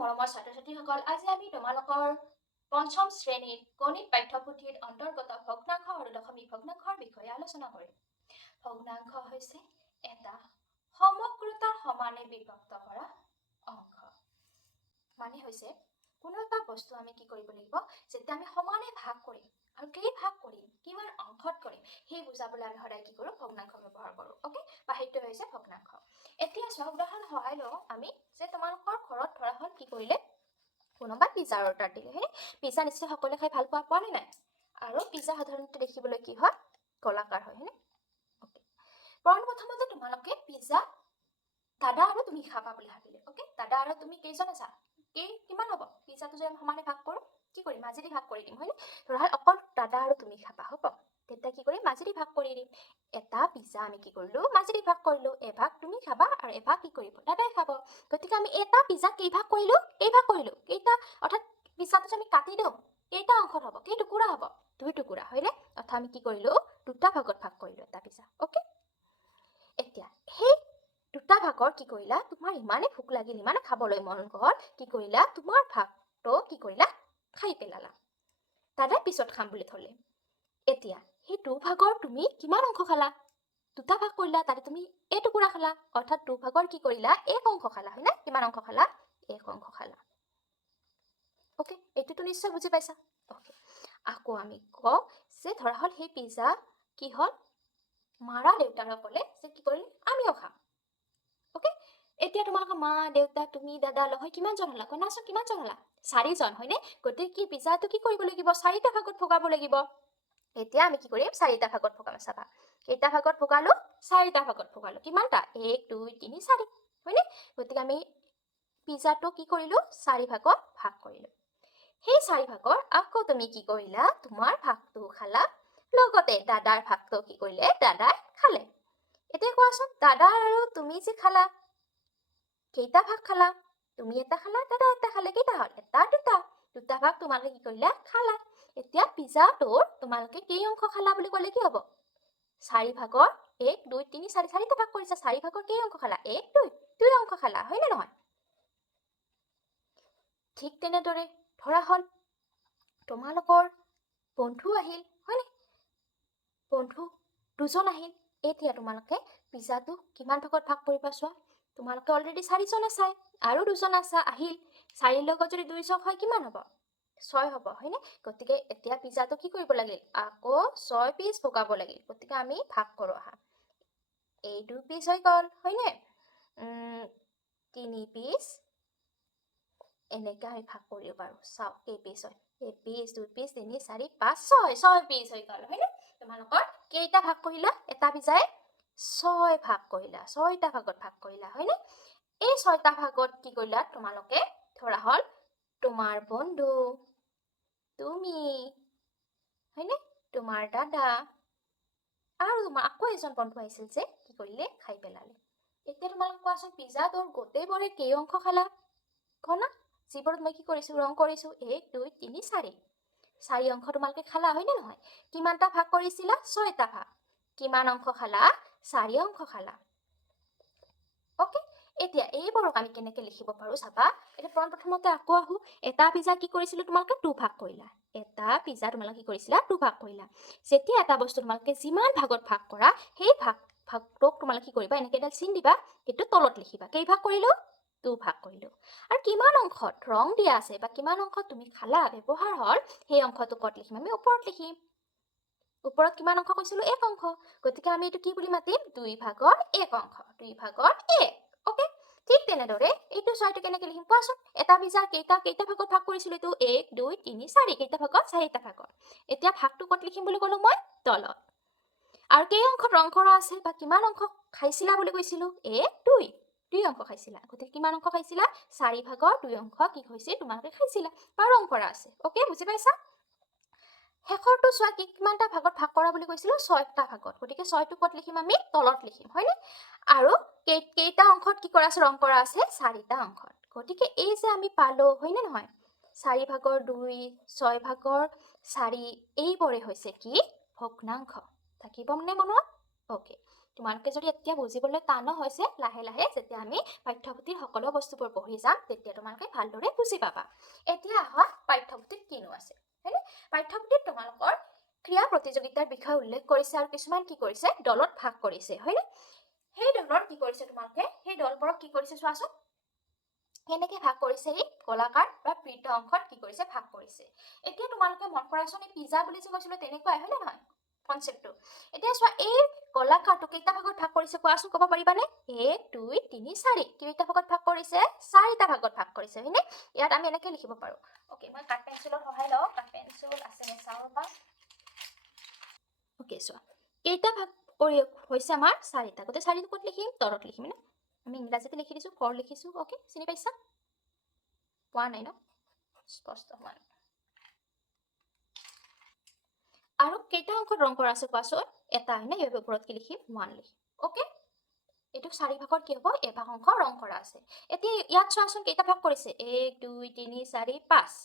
মৰমৰ ছাত্ৰ-ছাত্ৰীসকল, আজি আমি তোমালোকৰ পঞ্চম শ্ৰেণীৰ গণিত পাঠ্যপুথিৰ অন্তৰ্গত ভগ্নাংশ আৰু দশমিক ভগ্নাংশৰ বিষয়ে আলোচনা কৰিম। ভগ্নাংশ হৈছে এটা সমগ্ৰতাৰ সমানে বিভক্ত কৰা অংশ। মানে হৈছে কোনো এটা বস্তু আমি কি কৰিব লাগিব, যেতিয়া আমি সমানে ভাগ কৰিম আৰু কেই ভাগ কৰিম, কিমান অংশত কৰিম, সেই বুজাবলৈ আমি সদায় কি কৰোঁ, ভগ্নাংশ ব্যৱহাৰ কৰোঁ। ওকে, বা সেইটো হৈছে ভগ্নাংশ। এতিয়া চোৱা, উদাহৰণ সহায় লওঁ আমি যে তোমালোকৰ ঘৰত ধৰা হ'ল কি কৰিলে, কোনোবা পিজ্জাৰ অৰ্ডাৰ দিলে, হয়নে? পিজ্জা নিশ্চয় সকলোৱে খাই ভাল পোৱা নে নাই? আৰু পিজ্জা সাধাৰণতে দেখিবলৈ কি হয়, গোলাকাৰ হয়, হয়নে? ওকে, প্ৰথমতে তোমালোকে পিজ্জা দাদা আৰু তুমি খাবা বুলি ভাবিলে। ওকে, দাদা আৰু তুমি কেইজন আছা? কিমান হ'ব? পিজ্জাটো যদি আমি সমানে ভাগ কৰোঁ, কি কৰিম? মাজেদি ভাগ কৰি দিম, হয়নে? ধৰা অকল দাদা আৰু তুমি খাবা, হ'ব? তেতিয়া কি কৰিম? মাজেদি ভাগ কৰি দিম। এটা পিজ্জা আমি কি কৰিলোঁ, মাজেদি ভাগ কৰিলোঁ। এভাগ তুমি খাবা আৰু এভাগ কি কৰিব, দাদাই খাব। গতিকে আমি এটা পিজ্জা কেইভাগ কৰিলোঁ, কেইটা, অৰ্থাৎ পিজ্জাটো আমি কাটি দিওঁ, কেইটা অংশত হ'ব, কেই টুকুৰা হ'ব? 2 টুকুৰা, হয়নে? অৰ্থাৎ আমি কি কৰিলোঁ, দুটা ভাগত ভাগ কৰিলোঁ এটা পিজ্জা। ওকে, এতিয়া সেই দুটা ভাগৰ কি কৰিলা, তোমাৰ ইমানে ভোক লাগিল, ইমানে খাবলৈ মন গ'ল, কি কৰিলা, তোমাৰ ভাগটো কি কৰিলা, খাই পেলালা। দাদাই পিছত খাম বুলি থলে। এতিয়া সেই দুভাগৰ তুমি কিমান অংশ খালা? দুটা ভাগ কৰিলা, তাতে তুমি এটুকুৰা খালা, অৰ্থাৎ দুভাগৰ কি কৰিলা, এক অংশ খালা, হয়নে? কিমান অংশ খালা? এক অংশ খালা। ওকে, এইটোতো নিশ্চয় বুজি পাইছা। ওকে, আকৌ আমি কওঁ যে ধৰা হ'ল সেই পিজ্জা কি হ'ল, মাৰা দেউতাসকলে যে কি কৰিলে, আমিও খাম। ওকে, এতিয়া তোমালোকৰ মা, দেউতা, তুমি, দাদা লগ কিমানজন হ'লা? কোৱাচোন কিমানজন হ'লা? 4জন, হয়নে? গতিকে কি পিজ্জাটো কি কৰিব লাগিব, 4টা ভাগত ভগাব লাগিব। এতিয়া আমি কি কৰিম, 4টা ভাগত ভগাম। চাবা, কেইটা ভাগত ভগালো? 4টা ভাগত ভগালো। কিমানটা? 1 2 3 4, হয়নে? গতিকে আমি পিজ্জাটো কি কৰিলো, 4 ভাগত ভাগ কৰিলো। সেই 4 ভাগৰ আকৌ তুমি কি কৰিলা, তোমাৰ ভাগটো খালা, লগতে দাদাৰ ভাগটো কি কৰিলে, দাদাই খালে। এতিয়া কোৱাচোন, দাদা আৰু তুমি যে খালা, কেইটা ভাগ খালা? তুমি এটা খালা, দাদা এটা খালে, কেইটা হ'ল? এটা, দুটা ভাগ তোমালোকে কি কৰিলা, খালা। এতিয়া পিজ্জাটোৰ তোমালোকে কেই অংশ খালা বুলি ক'লে কি হ'ব? 4 ভাগৰ 1 2 3 4, 4টা ভাগ কৰিছা, 4 ভাগৰ কেই অংশ খালা? 1 2 অংশ খালা, হয়নে নহয়? ঠিক তেনেদৰে ধৰা হ'ল তোমালোকৰ বন্ধু আহিল, হয়নে? বন্ধু 2জন আহিল। এতিয়া তোমালোকে পিজ্জাটো কিমান ভাগত ভাগ কৰিবা চোৱা। তোমালোকে অলৰেডি 4জন আছাই, আৰু 2জন আহিল। 4ৰ লগত যদি 2 যোগ হয় কিমান হ'ব? 6 হ'ব, হয়নে? গতিকে এতিয়া পিজ্জাটো কি কৰিব লাগিল, আকৌ 6 পিচ ভগাব লাগিল। গতিকে আমি ভাগ কৰোঁ আহা। এই 2 পিচ হৈ গ'ল, হয়নে? 3 পিচ, এনেকৈ আমি ভাগ কৰিব পাৰোঁ। চাওক কেই পিচ হয়, 1 পিচ 2 পিচ 3 4 5 6 পিচ হৈ গ'ল, হয়নে? তোমালোকৰ কেইটা ভাগ কৰিলা? এটা পিজ্জাই 6 ভাগ কৰিলা, 6টা ভাগত ভাগ কৰিলা, হয়নে? এই 6টা ভাগত কি কৰিলা তোমালোকে, ধৰা হ'ল তোমাৰ বন্ধু, তুমি, হয়নে? তোমাৰ দাদা আৰু তোমাৰ আকৌ এজন বন্ধু আহিছিল যে কি কৰিলে, খাই পেলালে। এতিয়া তোমালোকে কোৱাচোন, পিজ্জাটোৰ গোটেইবোৰে কেই অংশ খালা? কনা, যিবোৰত মই কি কৰিছোঁ, ৰং কৰিছোঁ, 1 2 3 4, 4 অংশ তোমালোকে খালা, হয়নে নহয়? কিমানটা ভাগ কৰিছিলা? 6টা ভাগ। কিমান অংশ খালা? 4 অংশ খালা। ওকে, এতিয়া এইবোৰক আমি কেনেকৈ লিখিব পাৰোঁ চাবা। এতিয়া প্ৰথমতে আকৌ আহোঁ। এটা পিজ্জা কি কৰিছিলোঁ, তোমালোকে 2 ভাগ কৰিলা। এটা পিজ্জা তোমালোকে কি কৰিছিলা, 2 ভাগ কৰিলা। যেতিয়া এটা বস্তু তোমালোকে যিমান ভাগত ভাগ কৰা, সেই ভাগটোক তোমালোকে কি কৰিবা, এনেকৈ এডাল চিন দিবা, সেইটো তলত লিখিবা। কেই ভাগ কৰিলোঁ? 2 ভাগ কৰিলোঁ। আৰু কিমান অংশত ৰং দিয়া আছে বা কিমান অংশত তুমি খালা ব্যৱহাৰ হ'ল, সেই অংশটো ক'ত লিখিম, আমি ওপৰত লিখিম। ওপৰত কিমান অংশ কৈছিলোঁ? 1 অংশ। গতিকে আমি এইটো কি বুলি মাতিম, 2 ভাগৰ 1 অংশ, 2 ভাগৰ 1। ওকে, ঠিক তেনেদৰে এইটো 6টো কেনেকৈ লিখিম কোৱাচোন। এটা পিজ্জা কেইটা ভাগত ভাগ কৰিছিলোঁ, এইটো 1 2 3 4, কেইটা ভাগত? 4টা ভাগত। এতিয়া ভাগটো ক'ত লিখিম বুলি ক'লোঁ মই, তলত। আৰু কেই অংশত ৰং কৰা আছে বা কিমান অংশ খাইছিলা বুলি কৈছিলোঁ, 1 2 অংশ খাইছিলা। গতিকে কিমান অংশ খাইছিলা? 4 ভাগৰ 2 অংশ কি হৈছে, তোমালোকে খাইছিলা বা ৰং কৰা আছে। ওকে, বুজি পাইছা? শেষৰটো চোৱা, কিমানটা ভাগত ভাগ কৰা বুলি কৈছিলোঁ, 6টা ভাগত। গতিকে 6টো ক'ত লিখিম, আমি তলত লিখিম, হয়নে? আৰু কেইটা অংশত কি কৰা আছে, ৰং কৰা আছে? 4টা অংশত। গতিকে এই যে আমি পালোঁ, হয়নে নহয়, 4 ভাগৰ 2 6 ভাগৰ 4, এইবোৰে হৈছে কি, ভগ্নাংশ। থাকিব নে মনত? ওকে, তোমালোকে যদি এতিয়া বুজিবলৈ টানো হৈছে লাহে লাহে যেতিয়া আমি পাঠ্যপুথিৰ সকলো বস্তুবোৰ পঢ়ি যাম তেতিয়া তোমালোকে ভালদৰে বুজি পাবা। এতিয়া আহা পাঠ্যপুথিত কিনো আছে হয়নে? পাঠ্যপুথিত তোমালোকৰ ক্ৰীড়া প্ৰতিযোগিতাৰ বিষয়ে উল্লেখ কৰিছে আৰু কিছুমান কি কৰিছে দলত ভাগ কৰিছে হয়নে? সেই দলৰ কি কৰিছে তোমালোকে সেই দলবোৰক কি কৰিছে চোৱাচোন। কেনেকে ভাগ কৰিছে এই গোলাকাৰ বা বৃত্ত অংশত কি কৰিছে ভাগ কৰিছে। এতিয়া তোমালোকে মন কৰাচোন এই পিজ্জা বুলি যে কৈছিলো তেনেকুৱাই হয় নে নহয় কনচেপ্টটো। এতিয়া চোৱা এই গোলাকাৰটো কেইটা ভাগত ভাগ কৰিছে কোৱাচোন ক'ব পাৰিবানে? 1 2 3 4 কেইটা ভাগত ভাগ কৰিছে? 4টা ভাগত ভাগ কৰিছে হয়নে? ইয়াত আমি এনেকে লিখিব পাৰো। ওকে মই কাট পেন্সিলৰ সহায় লওঁ। কাট পেন্সিল আছে নে চাওঁ বা। ওকে চোৱা কেইটা ভাগ কৰি হৈছে আমাৰ 4টা। গতে 4টো ক'ত লিখিম? তলত লিখিম না। আমি ইংৰাজীতে লিখি দিছো 4 লিখিছো। ওকে চিনি পাইছা? পোৱা নাই ন? স্পষ্ট হোৱা নাই। আৰু কেইটা অংশত ৰং কৰা আছে কোৱাচোন? এটা হয় না ইয়াৰ ওপৰত কি লিখিম? 1 লিখিম। ওকে এইটো 4 ভাগত কি হ'ব? এভাগ অংশ ৰং কৰা আছে। এতিয়া ইয়াত চোৱাচোন কেইটা ভাগ কৰিছে? 1 2 3 4 5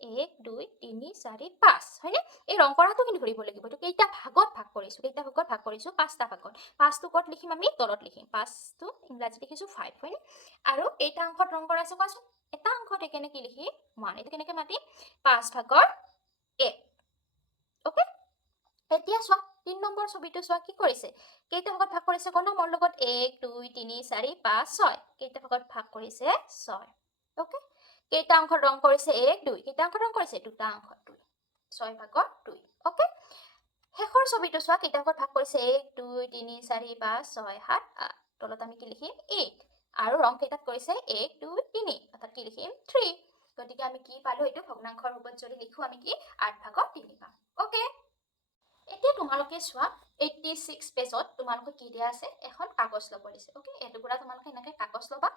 1 2 3 4 5 হয়নে? এই ৰং কৰাটো কিন্তু ধৰিব লাগিব। এইটো কেইটা ভাগত ভাগ কৰিছো? কেইটা ভাগত ভাগ কৰিছো? 5টা ভাগত। 5টো ক'ত লিখিম আমি? তলত লিখিম। 5টো ইংৰাজীত লিখিছো 5 হয়নে? আৰু কেইটা অংশত ৰং কৰা আছে কোৱাচোন? এটা অংশত একেনে কি লিখিম? 1। এইটো কেনেকে মাতিম? 5 ভাগৰ 1। ওকে এতিয়া চোৱা 3 নম্বৰ ছবিটো চোৱা কি কৰিছে? কেইটা ভাগত ভাগ কৰিছে? কোন নম্বৰ লগত? 1 2 3 4 5 6 কেইটা ভাগত ভাগ কৰিছে? 6। ওকে কেইটা অংশত ৰং কৰিছে? 1 2 কেইটা অংশত ৰং কৰিছে? দুটা অংশত 2 6 ভাগৰ 2। ওকে শেষৰ ছবিটো চোৱা কেইটা ভাগত ভাগ কৰিছে? 1 2 3 4 5 6 7 8 তলত আমি কি লিখিম? 8 আৰু ৰং কেইটাত কৰিছে? 1 2 3 অৰ্থাৎ কি লিখিম? 3। গতিকে আমি কি পালো? এইটো ভগ্নাংশৰ ৰূপত যদি লিখো আমি কি 8 ভাগৰ 3 পাম। ওকে এতিয়া তোমালোকে চোৱা 86 পেজত তোমালোকে কি দিয়া আছে? এখন কাগজ ল'ব দিছে। ওকে এটুকুৰা তোমালোকে এনেকৈ কাগজ ল'বা।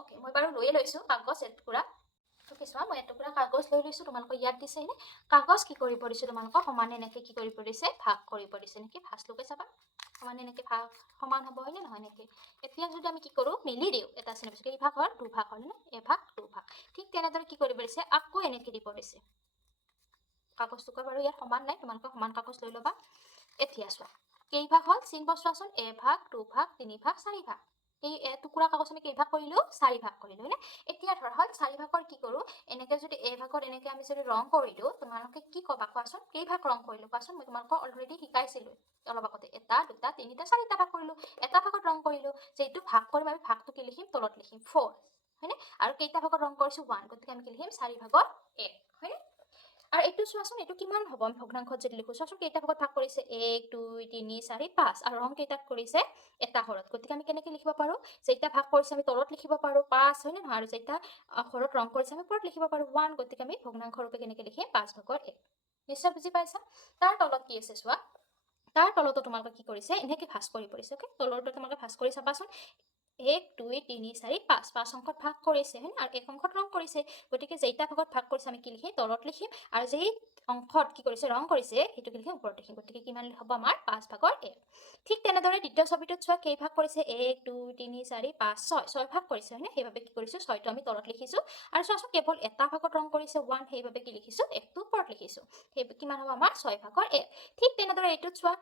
ওকে মই বাৰু লৈয়ে লৈছো কাগজ এটুকুৰা। ওকে চোৱা মই এটুকুৰা কাগজ লৈ লৈছো। তোমালোকক ইয়াত দিছে এনে কাগজ কি কৰিব দিছে? তোমালোকক সমানে এনেকৈ কি কৰিব দিছে? ভাগ কৰিব দিছে নেকি? ফাৰ্ষ্ট লোকে চাবা সমানে এনেকৈ ভাগ সমান হ'ব হয়নে নহয় নেকি? এতিয়া যদি আমি কি কৰোঁ মিলি দিওঁ এটা শ্ৰেণীৰ পিছত কেইভাগ হ'ল? 2 ভাগ হ'ল নে? এভাগ 2 ভাগ। ঠিক তেনেদৰে কি কৰিব দিছে? আকৌ এনেকৈ দিব দিছে। কাগজটুকুৰা বাৰু ইয়াত সমান নাই। তোমালোকে সমান কাগজ লৈ ল'বা। এতিয়া চোৱা কেইভাগ হ'ল? চিন বছোৱাচোন। এভাগ 2 ভাগ 3 ভাগ 4 ভাগ। এই টুকুৰা কাগজ আমি কেইভাগ কৰিলো? 4 ভাগ কৰিলো হয়নে? এতিয়া ধৰা হ'ল 4 ভাগৰ কি কৰোঁ এনেকৈ যদি এভাগত এনেকৈ আমি যদি ৰং কৰি দিওঁ তোমালোকে কি ক'বা কোৱাচোন? কেইভাগ ৰং কৰিলো কোৱাচোন? মই তোমালোকক অলৰেডি শিকাইছিলোঁ অলপ আগতে। 1 2 3 4টা ভাগ কৰিলো। এটা ভাগত ৰং কৰিলো। যেইটো ভাগ কৰিম আমি ভাগটো কি লিখিম? তলত লিখিম 4 হয়নে? আৰু কেইটা ভাগত ৰং কৰিছো? 1 গতিকে আমি কি লিখিম? 4 ভাগত 1 হয়নে? আৰু এইটো চোৱাচোন এইটো কিমান হ'ব? আমি ভগ্নাংশত যদি লিখো চোৱাচোন কেইটা ভাগত ভাগ কৰিছে? 1 2 3 4 5 আৰু ৰং কেইটাত কৰিছে? এটা ঘৰত। গতিকে আমি কেনেকৈ লিখিব পাৰোঁ? যেইটা ভাগ কৰিছে আমি তলত লিখিব পাৰোঁ 5 হয়নে নহয়? আৰু যেইটা ঘৰত ৰং কৰিছে আমি ওপৰত লিখিব পাৰোঁ 1। গতিকে আমি ভগ্নাংশ ৰূপে কেনেকৈ লিখিম? 5 ভাগৰ 1। নিশ্চয় বুজি পাইছা? তাৰ তলত কি আছে চোৱা। তাৰ তলতো তোমালোকে কি কৰিছে? এনেকৈ ভাঁজ কৰি পৰিছে। ওকে তলৰটো তোমালোকে ভাঁজ কৰি চাবাচোন। 1 2 3 4 5 5 অংশত ভাগ কৰিছে হয়নে? আৰু 1 অংশত ৰং কৰিছে। গতিকে যেইটা ভাগত ভাগ কৰিছে আমি কি লিখিম? তলত লিখিম। আৰু যেই অংশত কি কৰিছে? ৰং কৰিছে সেইটো কি লিখিম? ওপৰত লিখিম। গতিকে কিমান হ'ব আমাৰ? 5 ভাগৰ 1। ঠিক তেনেদৰে দ্বিতীয় ছবিটোত চোৱা কেইভাগ কৰিছে? 1 2 3 4 5 6 6 ভাগ কৰিছে হয়নে? সেইবাবে কি কৰিছোঁ? 6টো আমি তলত লিখিছোঁ। আৰু চোৱাচোন কেৱল এটা ভাগত ৰং কৰিছে 1 সেইবাবে কি লিখিছোঁ? 1টো ওপৰত লিখিছোঁ। সেই কিমান হ'ব আমাৰ? 6 ভাগৰ 1। ঠিক তেনেদৰে এইটোত চোৱা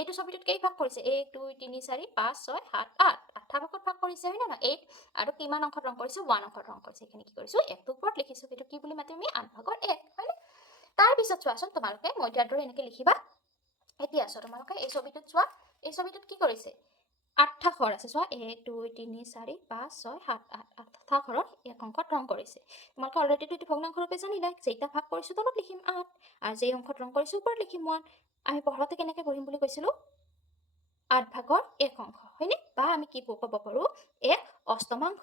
এইটো ছবিটোত কেই ভাগ কৰিছে? 1 2 3 4 5 6 7 8 8টা ভাগত ভাগ কৰিছে হয়নে নহয়? 8 আৰু কিমান অংশত ৰং কৰিছে? 1 অংশত ৰং কৰিছে। এইখিনি কি কৰিছোঁ? 1টো ওপৰত লিখিছোঁ। সেইটো কি বুলি মাতিম আমি? 8 ভাগৰ 1 হয়নে? তাৰপিছত চোৱাচোন তোমালোকে মই দিয়াৰ দৰে এনেকৈ লিখিবা। এতিয়া চোৱা তোমালোকে এই ছবিটোত চোৱা। এই ছবিটোত কি কৰিছে? 8টা ঘৰ আছে চোৱা। 1 2 3 4 5 6 7 8 8টা ঘৰত 1 অংশত ৰং কৰিছে। তোমালোকে অলৰেডিটো এইটো ভগ্নাংশ ৰূপে জানিলাই। যেইটা ভাগ কৰিছোঁ তলত লিখিম 8 আৰু যেই অংশত ৰং কৰিছোঁ ওপৰত লিখিম 1। আমি পঢ়াতে কেনেকৈ পঢ়িম বুলি কৈছিলোঁ? 8 ভাগৰ 1 অংশ হয়নে? বা আমি কি ক'ব পাৰোঁ? 1 অষ্টমাংশ।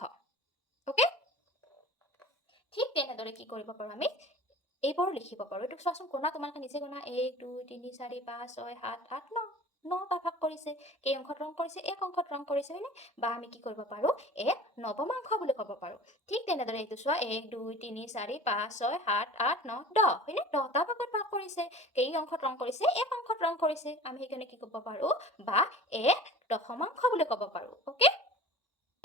ওকে ঠিক তেনেদৰে কি কৰিব পাৰোঁ আমি? এইবোৰ লিখিব পাৰোঁ। এইটো চোৱাচোন গণা তোমালোকে নিজে গণা। 1 2 3 4 5 6 7 8 9 9টা ভাগ কৰিছে। কেই অংশত ৰং কৰিছে? 1 অংশত ৰং কৰিছে হয়নে? বা আমি কি কৰিব পাৰোঁ? 1 নৱমাংশ বুলি ক'ব পাৰোঁ। ঠিক তেনেদৰে এইটো চোৱা 1 2 3 4 5 6 7 8 9 10 হয়নে? 10টা ভাগত ভাগ কৰিছে। কেই অংশত ৰং কৰিছে? 1 অংশত ৰং কৰিছে। আমি সেইকাৰণে কি ক'ব পাৰোঁ? বা 1 দশমাংশ বুলি ক'ব পাৰোঁ। ওকে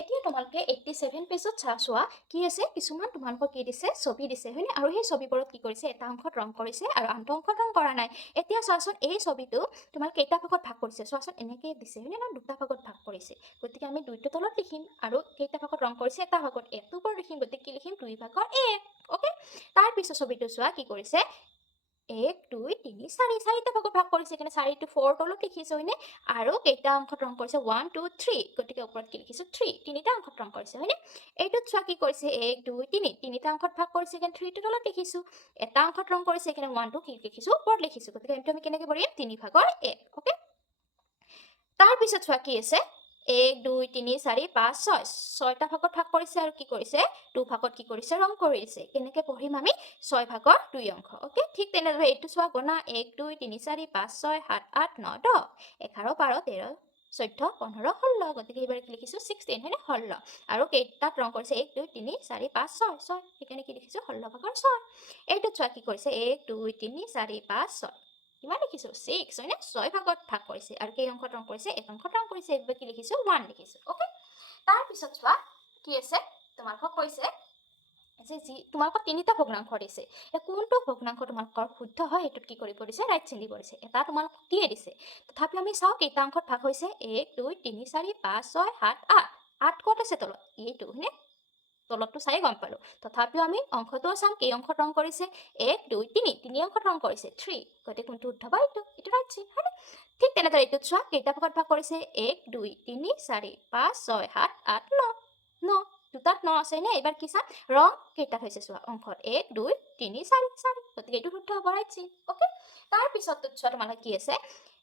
এতিয়া তোমালোকে 87 পেজত চোৱা কি আছে কিছুমান তোমালোকক কি দিছে ছবি দিছে হয়নে আৰু সেই ছবিবোৰত কি কৰিছে এটা অংশত ৰং কৰিছে আৰু আনটো অংশত ৰং কৰা নাই এতিয়া চোৱাচোন এই ছবিটো তোমাক কেইটা ভাগত ভাগ কৰিছে চোৱাচোন এনেকে দিছে হয়নে না দুটা ভাগত ভাগ কৰিছে গতিকে আমি দুইটো তলত লিখিম আৰু কেইটা ভাগত ৰং কৰিছে এটা ভাগত একটো ওপৰত লিখিম গতিকে কি লিখিম 2 ভাগৰ 1 ওকে তাৰ পিছত ছবিটো চোৱা কি কৰিছে 1 2 3 4 চাৰিটা ভাগত ভাগ কৰিছে এখানে 4 টো 4 তলত লিখিছো হয়নে আৰু কেইটা অংশত ৰং কৰিছে 1 2 3 গতিকে ওপৰত কি লিখিছো 3 তিনিটা অংশত ৰং কৰিছে হয়নে এইটোত চোৱা কি কৰিছে 1 2 3 তিনিটা অংশত ভাগ কৰিছে এখানে 3 টো তলত লিখিছো এটা অংশত ৰং কৰিছে এখানে 1 2 কি লিখিছো ওপৰত লিখিছো গতিকে এইটো আমি কেনেকৈ কৰিম 3 ভাগৰ 1 ওকে তাৰ পিছত চোৱা কি আছে 1 2 3 4 5 6 ছয়টা ভাগত ভাগ কৰিছে আৰু কি কৰিছে 2 ভাগত কি কৰিছে ৰং কৰিছে কেনেকৈ পঢ়িম আমি 6 ভাগৰ 2 অংশ ওকে ঠিক তেনেদৰে এইটো চোৱা গণা 1 2 3 4 5 6 7 8 9 10 11 12 13 14 15 16 গতিকে এইবাৰ কি লিখিছো 16 হয়নে 16 আৰু কেইটাত ৰং কৰিছে 1 2 3 4 5 6 6 সেইকাৰণে কি লিখিছো 16 ভাগৰ 6 এইটোত চোৱা কি কৰিছে 1 2 3 4 5 6 কিমান লিখিছো 6 হয়নে 6 ভাগত ভাগ কৰিছে আৰু কেই অংশত ৰং কৰিছে এক অংশত ৰং কৰিছে এইবাৰ কি লিখিছো 1 লিখিছো ওকে তাৰ পিছত চোৱা কি আছে তোমালোকক কৈছে যে যি তোমালোকক তিনিটা ভগ্নাংশ দিছে কোনটো ভগ্নাংশ তোমালোকৰ শুদ্ধ হয় এইটোত কি কৰিব দিছে ৰাইট চিন দিব দিছে এটা তোমালোকক দিয়ে দিছে তথাপি আমি চাওঁ কেইটা অংশত ভাগ হৈছে 1 2 3 4 5 6 7 8 8 ক'ত আছে তলত এইটো হয়নে তলতটো চাই গম পালো তথাপিও আমি অংশটোও চাম কেই অংশত ৰং কৰিছে 1 2 3 তিনি অংশত ৰং কৰিছে 3 গতিকে কোনটো শুদ্ধ হয় এইটো ৰাইট চিন হয়নে ঠিক তেনেদৰে এইটোত চোৱা কেইটা ভাগত ভাগ কৰিছে 1 2 3 4 5 6 7 8 9 9 দুটাত 9 আছে নে এবাৰ কি চাম ৰং কেইটাত হৈছে চোৱা অংশত 1 2 3 4 4 গতিকে এইটো শুদ্ধ হ'ব ৰাইট চিন ওকে তাৰ পিছত চোৱা তোমালোকে কি আছে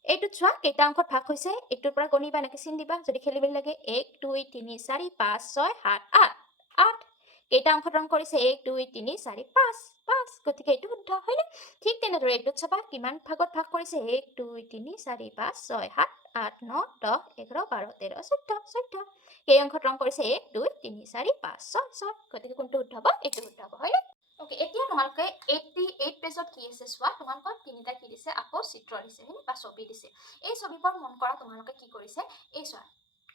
এইটোত চোৱা কেইটা অংশত ভাগ হৈছে এইটোৰ পৰা গণিবা এনেকৈ চিন দিবা যদি খেলি মেলি লাগে 1 2 3 4 5 6 7 8 8 কেইটা অংশত ৰং কৰিছে 1 2 3 4 5 5 গতিকে এইটো শুদ্ধ হয়নে ঠিক তেনেদৰে এইটোত চাবা কিমান ভাগত ভাগ কৰিছে 1 2 3 4 5 6 7 8 9 10 11 12 13 14 কেই অংশত ৰং কৰিছে 1 2 3 4 5 6 6 গতিকে কোনটো শুদ্ধ হ'ব এইটো শুদ্ধ হ'ব হয়নে ওকে এতিয়া তোমালোকে 88 পেজত কি আছে চোৱা তোমালোকৰ তিনিটা কি দিছে আকৌ চিত্ৰ দিছে হয়নে বা ছবি দিছে এই ছবিবোৰ মন কৰা তোমালোকে কি কৰিছে এই চোৱা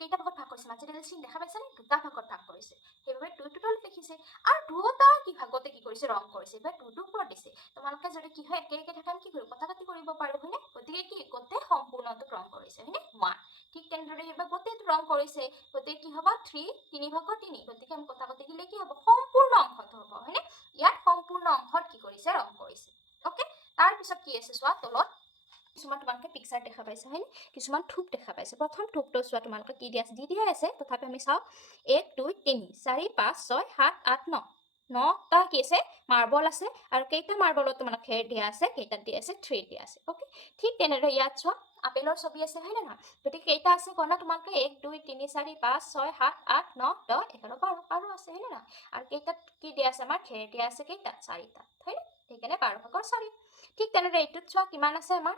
কেইটা ভাগত ভাগ কৰিছে মাজত এটা চিন দেখা পাইছানে দুটা ভাগত ভাগ কৰিছে সেইবাবে 2 টো তলত লিখিছে আৰু দুটা কি ভাগতে কি কৰিছে ৰং কৰিছে বা 2 টো ওপৰত দিছে তোমালোকে যদি কি হয় একে একে থাকান কি কৰিব কথা কাটি কৰিব পাৰো হয়নে গতিকে কি গোটেই সম্পূৰ্ণটো ৰং কৰিছে হয়নে 1 ঠিক তেনেদৰে সেইবাৰ গোটেইটো ৰং কৰিছে গতিকে কি হ'ব 3 3 ভাগৰ 3 গতিকে আমি কথা কাটি দিলে কি হ'ব সম্পূৰ্ণ অংশটো হ'ব হয়নে ইয়াত সম্পূৰ্ণ অংশত কি কৰিছে ৰং কৰিছে ওকে তাৰ পিছত কি আছে চোৱা তলত কিছুমান তোমালোকে পিকচাৰ দেখা পাইছে হয়নে কিছুমান থুপ দেখা পাইছে প্ৰথম থুপটো চোৱা তোমালোকে কি দিয়া আছে দি দিয়া আছে তথাপি আমি চাওঁ 1 2 3 4 5 6 7 8 9 9টা কি আছে মাৰ্বল আছে আৰু কেইটা মাৰ্বলত তোমালোক খেৰ দিয়া আছে কেইটাত দিয়া আছে 3 দিয়া আছে ওকে ঠিক তেনেদৰে ইয়াত চোৱা আপেলৰ ছবি আছে হয় না গতিকে কেইটা আছে গণনা তোমালোকে 1 2 3 4 5 6 7 8 9 10 11 12 12 আছে হয় না আৰু কেইটাত কি দিয়া আছে আমাৰ খেৰ দিয়া আছে কেইটা 4টা হয়নে সেইকাৰণে 12 ভাগৰ 4 ঠিক তেনেদৰে এইটোত চোৱা কিমান আছে আমাৰ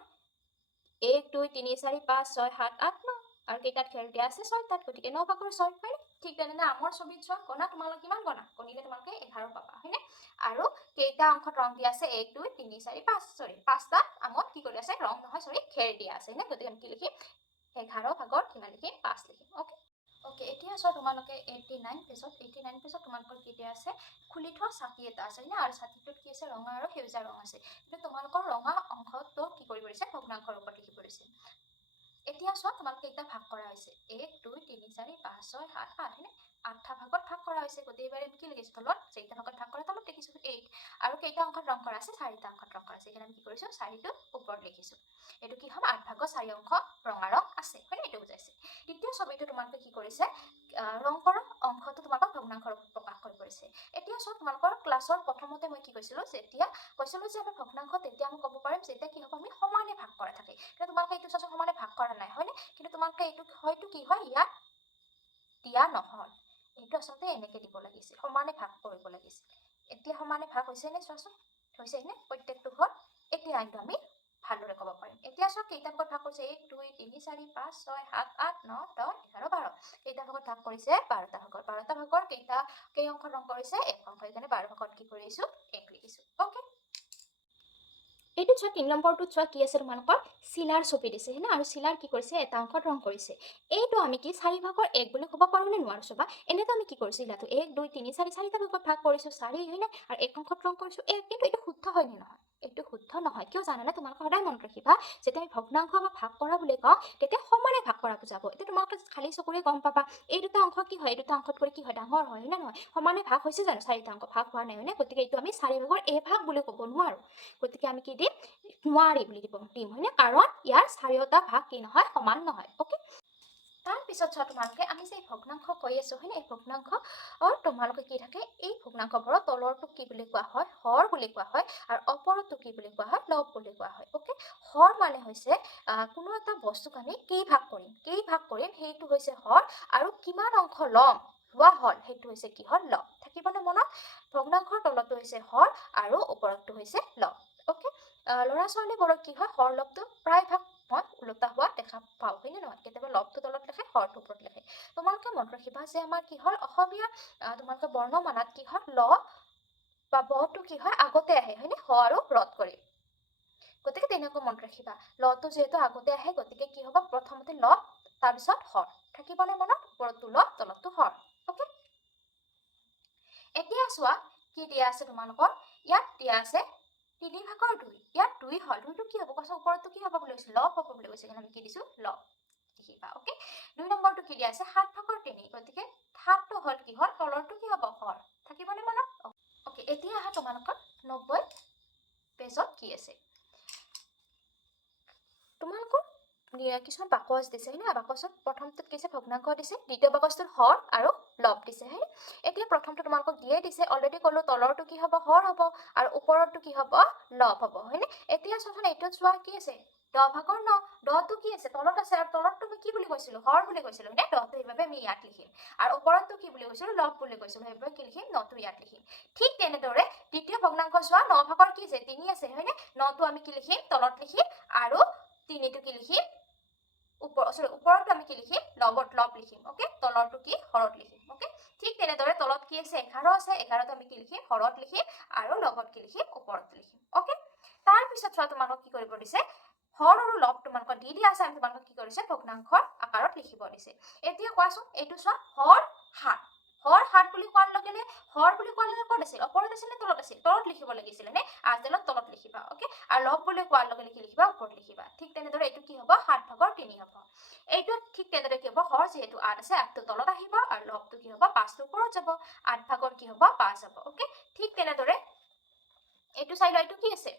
1 2 3 4 5 6 7 8 9 আৰু কেইটাত খেৰ দিয়া আছে 6টাত গতিকে 9 ভাগৰ 6 হয়নে ঠিক তেনেদৰে আমৰ ছবিত চোৱা গণা তোমালোকে কিমান গণা গণিলে তোমালোকে 11 পাবা হয়নে আৰু কেইটা অংশত ৰং দিয়া আছে 1 2 3 4 5 সৰি 5টা আমত কি কৰি আছে ৰং নহয় সৰি খেৰ দিয়া আছে হয়নে গতিকে আমি কি লিখিম 11 ভাগৰ কিমান লিখিম 5 লিখিম ওকে ওকে এতিয়া চোৱা তোমালোকে 89 পেজত তোমালোকৰ কি দিয়া আছে খুলি থোৱা ছাতি এটা আছে হয়নে আৰু ছাতিটোত কি আছে ৰঙা আৰু সেউজীয়া ৰং আছে কিন্তু তোমালোকৰ ৰঙা অংশটো কি কৰিব দিছে ভগ্নাংশৰ ওপৰত লিখিব দিছে এতিয়া চোৱা তোমালোকে এটা ভাগ কৰা হৈছে 1 2 3 4 5 6 7 8 হয়নে 8টা ভাগত ভাগ কৰা হৈছে গোটেইবাৰে কি লিখিছো তলত 4টা ভাগত ভাগ কৰা তলত লিখিছো 8 আৰু কেইটা অংশত ৰং কৰা আছে 4টা অংশত ৰং কৰা আছে এখানে আমি কি কৰিছো 4টো ওপৰত লিখিছো এটো কি হ'ব 8 ভাগৰ 4 অংশ ৰঙা ৰং আছে হয়নে এটো বুজাইছে দ্বিতীয় ছবিটো তোমালোকে কি কৰিছে ৰং কৰা অংশটো তোমালোকৰ ভগ্নাংশৰ প্ৰকাশ কৰি কৰিছে এতিয়া চোৱা তোমালোকৰ ক্লাছৰ প্ৰথমতে মই কি কৈছিলো যে আমাৰ ভগ্নাংশ তেতিয়া আমি ক'ব পাৰিম যেতিয়া কি হ'ব আমি সমানে ভাগ কৰা থাকে কিন্তু তোমালোকে এইটো চোৱা সমানে ভাগ কৰা নাই হয়নে কিন্তু তোমালোকে এইটো হয়তো কি হয় ইয়াত দিয়া নহয় এইটো আচলতে এনেকৈ দিব লাগিছিল সমানে ভাগ কৰিব লাগিছিল এতিয়া সমানে ভাগ হৈছে নে চোৱাচোন হৈছে নে প্ৰত্যেকটো ঘৰ এতিয়া কিন্তু আমি ভালদৰে ক'ব পাৰিম এতিয়া চোৱা কেইটা ভাগত ভাগ কৰিছে 1 2 3 4 5 6 7 8 9 10 11 12 কেইটা ভাগত ভাগ কৰিছে 12টা ভাগৰ কেই অংশ ৰং কৰিছে এক অংশ সেইকাৰণে 12 ভাগত কি কৰিছো 1 লিখিছো ওকে এইটো চোৱা 3 নম্বৰটোত চোৱা কি আছে তোমালোকৰ চিলাৰ ছবি দিছে হয়নে আৰু চিলাৰ কি কৰিছে এটা অংশত ৰং কৰিছে এইটো আমি কি 4/1 বুলি ক'ব পাৰোঁ নে নোৱাৰো চবা এনেতো আমি কি কৰিছো ইলাটো 1 2 3 4 চাৰিটা ভাগত ভাগ কৰিছো 4 হয়নে আৰু এক অংশত ৰং কৰিছো কিন্তু এইটো শুদ্ধ হয় নে নহয় এইটো শুদ্ধ নহয় কিয় জানানে তোমালোকে সদায় মনত ৰাখিবা যেতিয়া আমি ভগ্নাংশ বা ভাগ কৰা বুলি কওঁ তেতিয়া সমানে ভাগ কৰা বুজাব এতিয়া তোমালোকে খালি চকুৰে গম পাবা এই দুটা অংশ কি হয় এই দুটা অংশত কৰি কি হয় ডাঙৰ হয় নে নহয় সমানে ভাগ হৈছে জানো চাৰিটা অংশ ভাগ হোৱা নাই হয়নে গতিকে এইটো আমি 4/a বুলি ক'ব নোৱাৰো গতিকে আমি কি দিম নোৱাৰি বুলি দিম হয়নে কাৰণ ইয়াৰ চাৰিওটা ভাগ কি নহয় সমান নহয় ওকে তাৰপিছত চোৱা তোমালোকে আমি যে ভগ্নাংশ কৈ আছো হয়নে এই ভগ্নাংশ তোমালোকে কি থাকে এই ভগ্নাংশবোৰৰ তলৰটোক কি বুলি কোৱা হয় হৰ বুলি কোৱা হয় আৰু ওপৰৰটো কি বুলি কোৱা হয় লব বুলি কোৱা হয় ওকে হৰ মানে হৈছে কোনো এটা বস্তুক আমি কেই ভাগ কৰিম সেইটো হৈছে হৰ আৰু কিমান অংশ ল'ম লোৱা হল সেইটো হৈছে কি হল লব থাকিবনে মনত ভগ্নাংশৰ তলতো হৈছে হৰ আৰু ওপৰতো হৈছে লব ওকে ল'ৰা ছোৱালীবোৰক কি হয় হৰ লবটো প্ৰায় ভাগ মই ওলোটা হোৱা দেখা পাওঁ হয়নে নহয় কেতিয়াবা লবটো তলত লিখে হৰটো ওপৰত লিখে তোমালোকে মনত ৰাখিবা যে আমাৰ কি হয় অসমীয়া তোমালোকে বৰ্ণমালাত কি হয় ল বা বটো কি হয় আগতে আহে হয়নে হ আৰু ৰদ কৰি গতিকে তেনেকৈ মনত ৰাখিবা লটো যিহেতু আগতে আহে গতিকে কি হ'ব প্ৰথমতে ল তাৰপিছত হৰ থাকিবনে মনত ওপৰতো ল তলতো হৰ ওকে এতিয়া চোৱা কি দিয়া আছে তোমালোকৰ ইয়াত দিয়া আছে 3/2 ইয়াত 2 হল 2টো কি হ'ব কোৱাচোন ওপৰতো কি হ'ব বুলি কৈছে লব হ'ব বুলি কৈছে আমি কি দিছো লব লিখিবা ওকে 2 নম্বৰটো কি দিয়া আছে 7/3 গতিকে 7টো হল কি হল তলৰটো কি হ'ব হৰ থাকিবনে মনত ওকে এতিয়া আহা তোমালোকৰ 90 পেজত কি আছে তোমালোকৰ কিছুমান বাকচ দিছে হয়নে বাকচত প্ৰথমটোত কি আছে ভগ্নাংশ দিছে দ্বিতীয় বাকচটোত হৰ আৰু লব দিছে হয়নে এতিয়া প্ৰথমটো তোমালোকক দিয়ে দিছে অলৰেডি ক'লো তলৰটো কি হ'ব হৰ হ'ব আৰু ওপৰৰটো কি হ'ব লব হ'ব হয়নে এতিয়া চোৱাচোন এইটোত চোৱা কি আছে 10/9 10টো কি আছে তলত আছে আৰু তলৰটো কি বুলি কৈছিলো হৰ বুলি কৈছিলো হয়নে 10টো এইভাবে আমি ইয়াত লিখিম আৰু ওপৰৰটো কি বুলি কৈছিলো লব বুলি কৈছিলো সেইবাবে কি লিখিম 9টো ইয়াত লিখিম ঠিক তেনেদৰে দ্বিতীয় ভগ্নাংশ চোৱা 9/3 কি আছে 3 আছে হয়নে 9টো আমি কি লিখিম তলত লিখিম আৰু 3টো কি লিখিম ওপৰতো আমি কি লিখিম লবত লব লিখিম ওকে তলৰটো কি হৰত লিখিম ওকে ঠিক তেনেদৰে তলত কি আছে 11 আছে 11টো আমি কি লিখিম হৰত লিখিম আৰু লগত কি লিখিম ওপৰত লিখিম ওকে তাৰ পিছত চোৱা তোমালোকক কি কৰিব দিছে হৰ আৰু লব তোমালোকক দি দিয়া আছে আমি তোমালোকক কি কৰিছে ভগ্নাংশৰ আকাৰত লিখিব দিছে এতিয়া কোৱাচোন এইটো চোৱা হৰ 7 বুলি কোৱাৰ লগে লগে হৰ বুলি কোৱাৰ লগে ক'ত আছিল ওপৰত আছিল নে তলত আছিল তলত লিখিব লাগিছিল নে আজডালত তলত লিখিবা ওকে আৰু লব বুলি কোৱাৰ লগে লগে লিখিবা ওপৰত লিখিবা ঠিক তেনেদৰে এইটো কি হ'ব 7/3 হ'ব এইটো ঠিক তেনেদৰে কি হ'ব হৰ যিহেতু 8 আছে 8টো তলত আহিব আৰু লবটো কি হ'ব 5টো ওপৰত যাব 8/3 কি হ'ব 5 হ'ব ওকে ঠিক তেনেদৰে এইটো চাই লোৱা এইটো কি আছে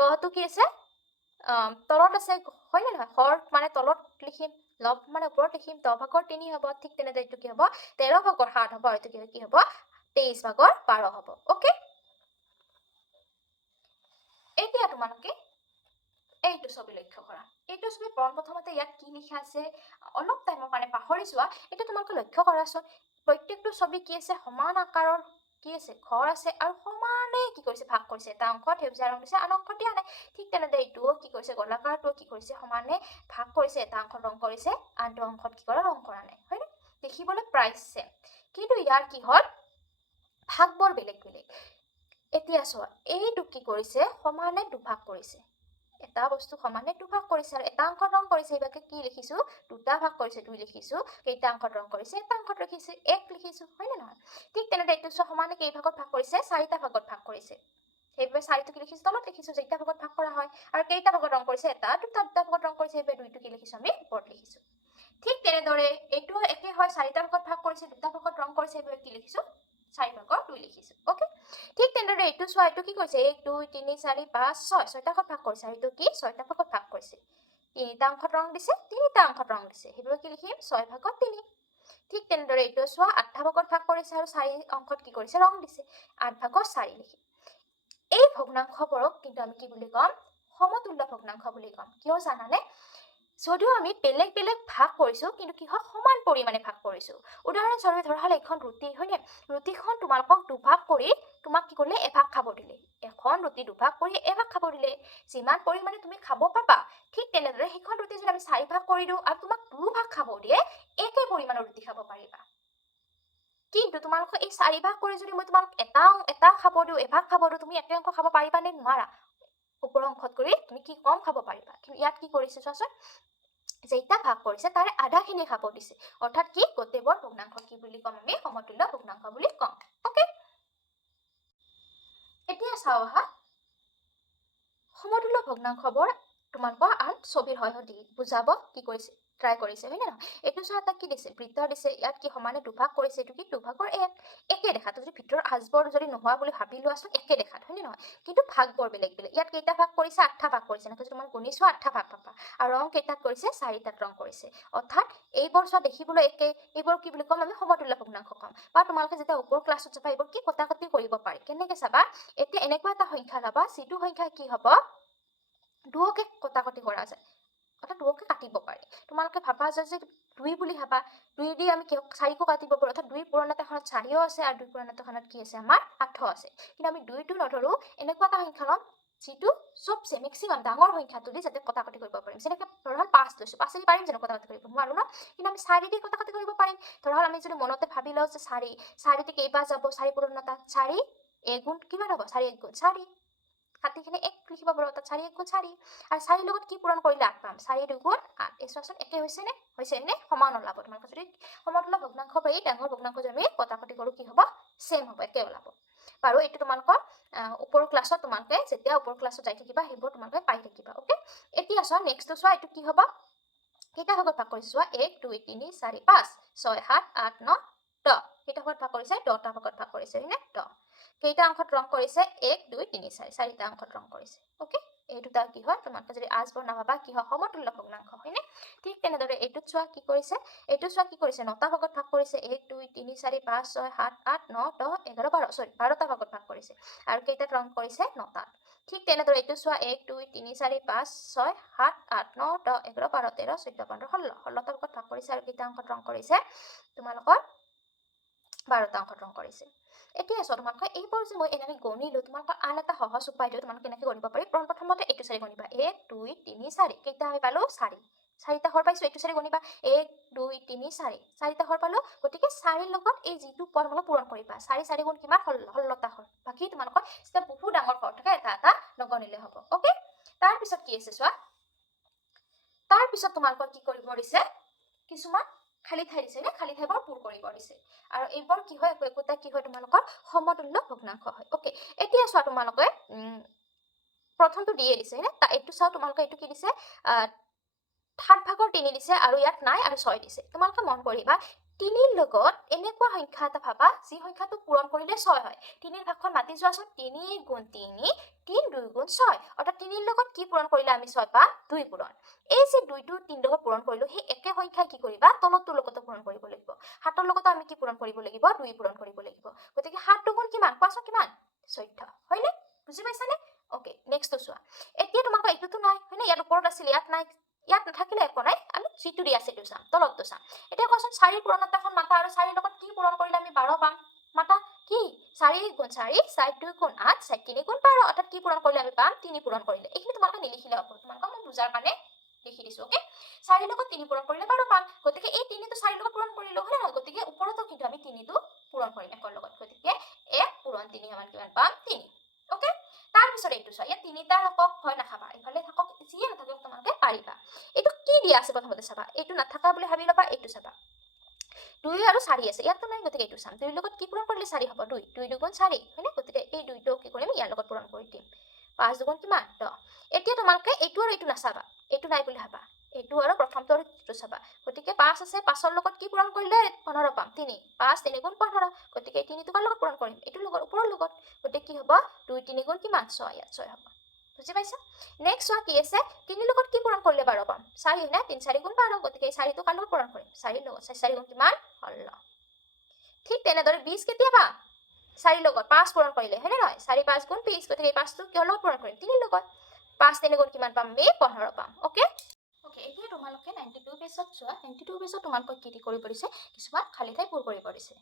10টো কি আছে তলত আছে হয় নে নহয় হৰ মানে তলত লিখিম লব মানে ওপৰত লিখিম 10/3 হ'ব ঠিক তেনেদৰে এইটো কি হ'ব 13/7 হ'ব আৰু এইটো কি হ'ব 23/12 হ'ব ওকে এতিয়া তোমালোকে এইটো ছবি লক্ষ্য কৰা এইটো ছবি প্ৰথমতে ইয়াত কি লিখা আছে অলপ টাইমৰ কাৰণে পাহৰি যোৱা এটা তোমালোকে লক্ষ্য কৰাচোন প্ৰত্যেকটো ছবি কি আছে সমান আকাৰৰ কি আছে ঘৰ আছে আৰু সমানে কি কৰিছে ভাগ কৰিছে এটা অংশত সেউজীয়া ৰং দিছে আন অংশত দিয়া নাই ঠিক তেনেদৰে এইটোও কি কৰিছে গোলাকাৰটোও কি কৰিছে সমানে ভাগ কৰিছে এটা অংশত ৰং কৰিছে আনটো অংশত কি কৰা ৰং কৰা নাই হয়নে দেখিবলৈ প্ৰায় চেম কিন্তু ইয়াৰ কি হ'ল ভাগবোৰ বেলেগ বেলেগ এতিয়া চোৱা এইটো কি কৰিছে সমানে দুভাগ কৰিছে এটা বস্তু সমানে দুভাগ কৰিছে আৰু এটা অংশত ৰং কৰিছে এইভাগে কি লিখিছো দুটা ভাগ কৰিছে 2 লিখিছো কেইটা অংশত ৰং কৰিছে এটা অংশত লিখিছো 1 লিখিছো হয় নে নহয় ঠিক তেনেদৰে এইটো সমানে কেই ভাগত ভাগ কৰিছে 4টা ভাগত ভাগ কৰিছে সেইবাবে 4টো কি লিখিছো তলত লিখিছো যেটা ভাগত ভাগ কৰা হয় আৰু কেইটা ভাগত ৰং কৰিছে এটা দুটা ভাগত ৰং কৰিছে সেইবাবে 2টো কি লিখিছো আমি ওপৰত লিখিছো ঠিক তেনেদৰে এইটো একে হয় 4টা ভাগত ভাগ কৰিছে দুটা ভাগত ৰং কৰিছে সেইবাবে কি লিখিছো 4/2 লিখিছো ওকে ঠিক তেনেদৰে এইটো চোৱা এইটো কি কৰিছে 1 2 3 4 5 6 6টা ভাগত ভাগ কৰিছে আৰু এইটো কি 6টা ভাগত ভাগ কৰিছে 3টা অংশত ৰং দিছে 3টা অংশত ৰং দিছে সেইবাবে কি লিখিম 6/3 ঠিক তেনেদৰে এইটো চোৱা 8টা ভাগত ভাগ কৰিছে আৰু 4 অংশত কি কৰিছে ৰং দিছে 8/4 লিখিম এই ভগ্নাংশবোৰক কিন্তু আমি কি বুলি ক'ম সমতুল্য ভগ্নাংশ বুলি ক'ম কিয় জানানে যদিও আমি বেলেগ বেলেগ ভাগ কৰিছো কিন্তু কি হয় সমান পৰিমাণে ভাগ কৰিছো উদাহৰণস্বৰূপে ধৰা হল এখন ৰুটি হয়নে ৰুটিখন তোমালোকক দুভাগ কৰি তোমাক কি কৰিলে এভাগ খাব দিলে এখন ৰুটি দুভাগ কৰি এভাগ খাব দিলে যিমান পৰিমাণে তুমি খাব পাবা ঠিক তেনেদৰে সেইখন ৰুটি যদি আমি 4 ভাগ কৰি দিওঁ আৰু তোমাক 2 ভাগ খাব দিয়ে একে পৰিমাণৰ ৰুটি খাব পাৰিবা কিন্তু তোমালোকক এই 4 ভাগ কৰি যদি মই তোমাক এটা খাব দিওঁ এভাগ খাব দিওঁ তুমি একে অংশ খাব পাৰিবা নে নোৱাৰা ওপৰৰ অংশত কৰি তুমি কি কম খাব পাৰিবা। কিন্তু ইয়াত কি কৰিছে চোৱাচোন, যেইটা ভাগ কৰিছে তাৰে আধাখিনি খাব দিছে, অৰ্থাৎ কি গোটেইবোৰ ভগ্নাংশ কি বুলি ক'ম আমি, সমতুল্য ভগ্নাংশ বুলি ক'ম। অ'কে, এতিয়া চাওঁ আহা সমতুল্য ভগ্নাংশবোৰ তোমালোকৰ আন ছবিৰ সহায়ত বুজাব কি কৰিছে, ট্ৰাই কৰিছে, হয় নে নহয়। এইটো চোৱা, তাক কি দিছে, বৃত্ত দিছে, ইয়াত কি সমানে দুভাগ কৰিছে, এইটো কি দুভাগৰ একে দেখাত, যদি ভিতৰৰ আঁচবোৰ যদি নোহোৱা বুলি ভাবি লোৱাচোন, একে দেখাত, হয় নে নহয়। কিন্তু ভাগবোৰ বেলেগ বেলেগ, ইয়াত কেইটা ভাগ কৰিছে, 8টা ভাগ কৰিছে, এনেকৈ যদি মই গুণি চোৱা 8টা ভাগ পাবা, আৰু ৰং কেইটাত কৰিছে, 4টাত ৰং কৰিছে, অৰ্থাৎ এইবোৰ চোৱা দেখিবলৈ একে, এইবোৰ কি বুলি ক'ম আমি, সমতুল্য ভগ্নাংশ ক'ম। বা তোমালোকে যেতিয়া ওপৰ ক্লাছত যাবা এইবোৰ কি কটাকটি কৰিব পাৰি, কেনেকে চাবা, এতিয়া এনেকুৱা এটা সংখ্যা ল'বা, যিটো সংখ্যা কি হ'ব, দুয়োকে কটাকটি কৰা যায়, অৰ্থাৎ দুয়োকে কাটিব পাৰি। তোমালোকে ভাবা যে 2 বুলি ভাবা, 2 দি আমি 4কো কাটিব পাৰোঁ, অৰ্থাৎ 2 পূৰণ এটাখনত 4ও আছে আৰু 2 পূৰণ এটাখনত কি আছে আমাৰ 8ও আছে। কিন্তু আমি 2টো নধৰো, এনেকুৱা এটা সংখ্যা ল'ম যিটো চবচে মেক্সিমাম ডাঙৰ সংখ্যাটো দি যাতে কটাকটি কৰিব পাৰিম। যেনেকৈ ধৰা 5 লৈছোঁ, 5 দি পাৰিম জানো কটাকটি কৰিব, নোৱাৰো ন। কিন্তু আমি 4 দি কটাকটি কৰিব পাৰিম। ধৰা আমি যদি মনতে ভাবি লওঁ যে 4 দি কেইবাৰ যাব, 4 পূৰণ এটা 4, এগুণ কিমান হ'ব, 4 1 গুণ 4, কাটিখিনি 1 লিখিব পাৰোঁ, অৰ্থাৎ 4 1 গুণ 4, আৰু 4 লগত কি পূৰণ কৰিলে 8 পাম, 4 2 গুণ 8, এই চোৱাচোন একে হৈছে নে সমান ওলাব। তোমালোকে যদি সমতুল্য ভগ্নাংশ পাই ডাঙৰ ভগ্নাংশ যদি আমি কটাকটি কৰোঁ, কি হ'ব, ছেম হ'ব, একে ওলাব বাৰু। এইটো তোমালোকৰ ওপৰ ক্লাছত তোমালোকে যেতিয়া ওপৰ ক্লাছত যাই থাকিবা সেইবোৰ তোমালোকে পাই থাকিবা। অ'কে, এতিয়া চোৱা নেক্সটটো চোৱা, এইটো কি হ'ব, কেইটা ভাগত ভাগ কৰিছে চোৱা, 1 2 3 4 5 6 7 8 9 10, কেইটা ভাগত ভাগ কৰিছে, 10টা ভাগত ভাগ কৰিছে, হয়নে 10। কেইটা অংশত ৰং কৰিছে, 1 2 3 4, 4টা অংশত ৰং কৰিছে। অ'কে, এই দুটা কি হয়, তোমালোকে যদি আঁচবোৰ নাভাবা কি হয়, সমতুল্য ভগ্নাংশ, হয়নে। ঠিক তেনেদৰে এইটোত চোৱা কি কৰিছে, 9টা ভাগত ভাগ কৰিছে, 1 2 3 4 5 6 7 8 9 10 11 12, 12টা ভাগত ভাগ কৰিছে, আৰু কেইটাত ৰং কৰিছে, 9টাত। ঠিক তেনেদৰে এইটো চোৱা, 1 2 3 4 5 6 7 8 9 10 11 12 13 14 15 16, 16টা ভাগত ভাগ কৰিছে, আৰু কেইটা অংশত ৰং কৰিছে, তোমালোকৰ 12টা অংশত ৰং কৰিছে। এতিয়া চোৱা, তোমালোকে এইবোৰ যে মই এনেকৈ গণিলোঁ, তোমালোকৰ আন এটা সহজ উপায় দিওঁ, তোমালোকে কেনেকৈ গণিব পাৰি। প্ৰথমতে এইটো 4 গণিবা, 1 2 3 4, কেইটা আমি পালোঁ, 4টা হৰ পাইছোঁ, এইটো 4 গণিবা, 1 2 3 4, 4টা হৰ পালোঁ, গতিকে 4ৰ লগত এই যিটো পূৰণ কৰিবা, 4 4 গুণ কিমান, 16টা হৰ। বাকী তোমালোকৰ যেতিয়া বহুত ডাঙৰ হৰ থাকে, এটা এটা নগণিলে হ'ব। অ'কে, তাৰপিছত কি আছে চোৱা, তাৰপিছত তোমালোকৰ কি কৰিব দিছে, কিছুমান খালী ঠাই দিছে নে, খালী ঠাইবোৰ পূৰ কৰিব দিছে, আৰু এইবোৰ কি হয়, একোটা কি হয়, তোমালোকৰ সমতুল্য ভগ্নাংশ হয়। অ'কে, এতিয়া চোৱা, তোমালোকে প্ৰথমটো দিয়ে দিছে নে, এইটো চাওঁ, তোমালোকে এইটো কি দিছে, 7 ভাগৰ 3 দিছে, আৰু ইয়াত নাই, আৰু 6 দিছে। তোমালোকে মন কৰিবা, 3ৰ লগত এনেকুৱা সংখ্যা এটা ভাবা যি সংখ্যাটো পূৰণ কৰিলে 6 হয়। 3ৰ ভাগখন মাতি যোৱাচোন, 3 গুণ 3 3 2 গুণ 6, অৰ্থাৎ 3ৰ লগত কি পূৰণ কৰিলে আমি 6 পাম, 2 পূৰণ। এই যে 2টো 3 লগত পূৰণ কৰিলোঁ, সেই একে সংখ্যা কি কৰিবা, তলৰটোৰ লগতো পূৰণ কৰিব লাগিব। 7ৰ লগতো আমি কি পূৰণ কৰিব লাগিব, 2 পূৰণ কৰিব লাগিব। গতিকে 7 2 কিমান, কোৱাচোন কিমান, 14, হয়নে, বুজি পাইছানে। অ'কে, নেক্সটটো চোৱা, এতিয়া তোমালোকৰ এইটোতো নাই, হয়নে, ইয়াত ওপৰত আছিল, ইয়াত নাই, ইয়াত নাথাকিলে একো নাই, আমি যিটো দি আছে এইটো চাম, তলতটো চাম। এতিয়া কোৱাচোন, 4 পূৰণ এটাখন মাতা, আৰু 4ৰ লগত কি পূৰণ কৰিলে আমি 12 পাম, মাতা, কি 4 গুণ 4 4 2 গুণ 8 4 3 গুণ 12, অৰ্থাৎ কি পূৰণ কৰিলে আমি পাম, 3 পূৰণ কৰিলে। এইখিনি তোমালোকে নিলিখিলে হ'ব, তোমালোকক মই বুজাৰ কাৰণে লিখি দিছোঁ। অ'কে, 4ৰ লগত 3 পূৰণ কৰিলে 12 পাম, গতিকে এই 3টো 4ৰ লগত পূৰণ কৰিলোঁ, হয় নহয়, গতিকে ওপৰতো কিন্তু আমি 3টো পূৰণ কৰিম 1ৰ লগত, গতিকে 1 পূৰণ 3 সমান কিমান পাম, 3। অ'কে, তাৰপিছত এইটো চোৱা, ইয়াত 3টা থাকক, ভয় নাখাবা, ইফালে থাকক, যিয়ে নাথাকক তোমালোকে পাৰিবা। এইটো কি দিয়া আছে প্ৰথমতে চাবা, এইটো নাথাকা বুলি ভাবি ল'বা, এইটো চাবা, 2 আৰু 4 আছে, ইয়াততো নাই, গতিকে এইটো চাম, 2ৰ লগত কি পূৰণ কৰিলে 4 হ'ব, 2 2 2 গুণ 4, হয়নে, গতিকে এই 2টো কি কৰিম, ইয়াৰ লগত পূৰণ কৰি দিম, 5 2 গুণ কিমান, 10। এতিয়া তোমালোকে এইটো আৰু এইটো নাচাবা, এইটো নাই বুলি ভাবা, এইটো আৰু প্ৰথমটো আৰু দ্বিতীয়টো চাবা, গতিকে 5 আছে, 5ৰ লগত কি পূৰণ কৰিলে 15 পাম, 3 5 3 গুণ 15, গতিকে এই 3টো কাৰ লগত পূৰণ কৰিম, এইটোৰ লগত, ওপৰৰ লগত, গতিকে কি হ'ব, 2 3 গুণ কিমান, 6, ইয়াত 6 হ'ব, বুজি পাইছা। নেক্সট চোৱা, কি আছে, 3ৰ লগত কি পূৰণ কৰিলে 12 পাম, 4 নে, 3 4 গুণ 12, গতিকে এই 4টো কাৰ লগত পূৰণ কৰিম, 4ৰ লগত, 4 গুণ কিমান, 16। ঠিক তেনেদৰে 20 কেতিয়া পাম, 4ৰ লগত 5 পূৰণ কৰিলে, হয়নে নহয়, 4 5 গুণ 20, গতিকে এই 5টো কিহৰ লগত পূৰণ কৰিম, 3ৰ লগত, 5 3 গুণ কিমান পাম আমি, 15 পাম। অ'কে, এতিয়া তোমালোকে 92 পেজত চোৱা, 92 পেজত তোমালোকক কি কৰিব দিছে, কিছুমান খালী ঠাই পূৰ কৰিব দিছে।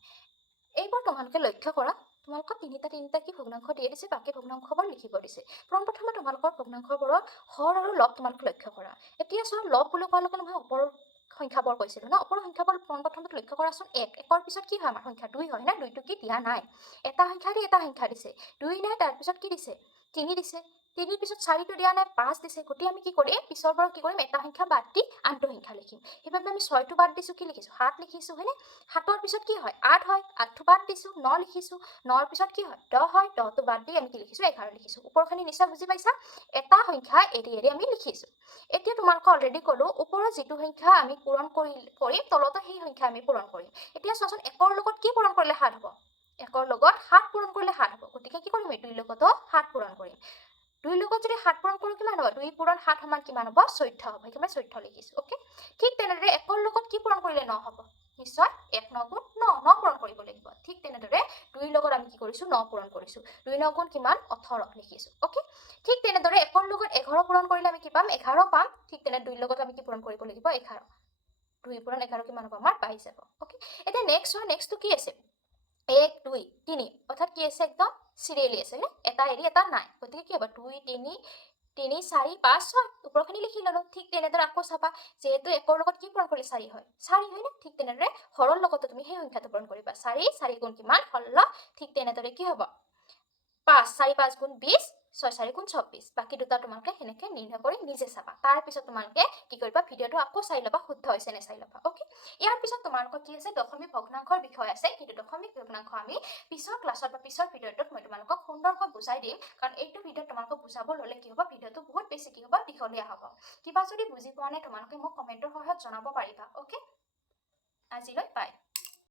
এইবোৰ তোমালোকে লক্ষ্য কৰা, তোমালোকক তিনিটা কি ভগ্নাংশ দিয়ে দিছে, বাকী ভগ্নাংশবোৰ লিখিব দিছে। প্ৰথমে তোমালোকৰ ভগ্নাংশবোৰৰ হৰ আৰু লগ তোমালোকে লক্ষ্য কৰা। এতিয়া চোৱা, লগ বুলি কোৱাৰ লগে লগে ওপৰৰ সংখ্যাবোৰ কৈছিলোঁ ন, ওপৰৰ সংখ্যাবোৰ প্ৰথমতে লক্ষ্য কৰাচোন, 1ৰ পিছত কি হয় আমাৰ সংখ্যা, 2 হয় না, 2টো কি দিয়া নাই, এটা সংখ্যা দি এটা সংখ্যা দিছে, 2 নাই, তাৰপিছত কি দিছে, 3 দিছে, 3 পিছত 4টো দিয়া নাই, 5 দিছে। গতিকে আমি কি কৰিম, পিছৰ পৰা কি কৰিম, এটা সংখ্যা বাদ দি আনটো সংখ্যা লিখিম। সেইবাবে আমি 6টো বাদ দিছোঁ, কি লিখিছোঁ, 7 লিখিছোঁ, হয়নে? 7ৰ পিছত কি হয়, 8 হয়, 8টো বাদ দিছোঁ, 9 লিখিছোঁ, 9ৰ পিছত কি হয়, 10 হয়, 10টো বাদ দি আমি কি লিখিছোঁ, 11 লিখিছোঁ। ওপৰখিনি নিশ্চয় বুজি পাইছা? এটা সংখ্যা এৰি এৰি আমি লিখিছোঁ। এতিয়া তোমালোকক অলৰেডি ক'লো, ওপৰৰ যিটো সংখ্যা আমি পূৰণ কৰিম, তলতো সেই সংখ্যা আমি পূৰণ কৰিম। এতিয়া চোৱাচোন, 1ৰ লগত কি পূৰণ কৰিলে 7 হ'ব? 1ৰ লগত 7 পূৰণ কৰিলে 7 হ'ব। গতিকে কি কৰিম, 2ৰ লগতো 7 পূৰণ কৰিম। 2ৰ লগত যদি 7 পূৰণ কৰোঁ, কিমান হ'ব? 2 পূৰণ 7 সমান কিমান হ'ব? 14 হ'ব। সেইকাৰণে 14 লিখিছোঁ। অ'কে, ঠিক তেনেদৰে 1ৰ লগত কি পূৰণ কৰিলে 9 হ'ব? নিশ্চয় 1 9 গুণ 9, 9 পূৰণ কৰিব লাগিব। ঠিক তেনেদৰে 2ৰ লগত আমি কি কৰিছোঁ, 9 পূৰণ কৰিছোঁ। 2 9 গুণ কিমান? 18 লিখিছোঁ। অ'কে, ঠিক তেনেদৰে 1ৰ লগত 11 পূৰণ কৰিলে আমি কি পাম? 11 পাম। ঠিক তেনে 2ৰ লগত আমি কি পূৰণ কৰিব লাগিব? 11। 2 পূৰণ 11 কিমান হ'ব? আমাৰ 22 যাব। অ'কে, এতিয়া নেক্সটটো কি আছে? 1 2 3, অৰ্থাৎ কি আছে, একদম চিৰিয়েলি আছে, নে? এটা এৰি এটা নাই। গতিকে কি হ'ব? 2 3 3 4 5 6, ওপৰখিনি লিখি ল'লোঁ। ঠিক তেনেদৰে আকৌ চাবা, যিহেতু 1ৰ লগত কি পূৰণ কৰিলে 4 হয়, 4 হয়নে? ঠিক তেনেদৰে হৰৰ লগতো তুমি সেই সংখ্যাটো পূৰণ কৰিবা। 4 4 গুণ কিমান? 16। ঠিক তেনেদৰে কি হ'ব? 5 4 5 গুণ 20, 6 4 গুণ 26। বাকী দুটা তোমালোকে সেনেকৈ নিৰ্ণয় কৰি নিজে চাবা। তাৰপিছত তোমালোকে কি কৰিবা, ভিডিঅ'টো আকৌ চাই ল'বা, শুদ্ধ হৈছে নে চাই ল'বা। অ'কে, ইয়াৰ পিছত তোমালোকৰ কি আছে, দশমিক ভগ্নাংশৰ বিষয় আছে। কিন্তু দশমিক ভগ্নাংশ আমি পিছৰ ক্লাছত বা পিছৰ ভিডিঅ'টোত মই তোমালোকক সুন্দৰকৈ বুজাই দিম। কাৰণ এইটো ভিডিঅ'ত তোমালোকক বুজাব ল'লে কি হ'ব, ভিডিঅ'টো বহুত বেছি কি হ'ব, দীঘলীয়া হ'ব। কিবা যদি বুজি পোৱা নাই, তোমালোকে মোক কমেণ্টৰ সহায়ত জনাব পাৰিবা। অ'কে, আজিলৈ বাই।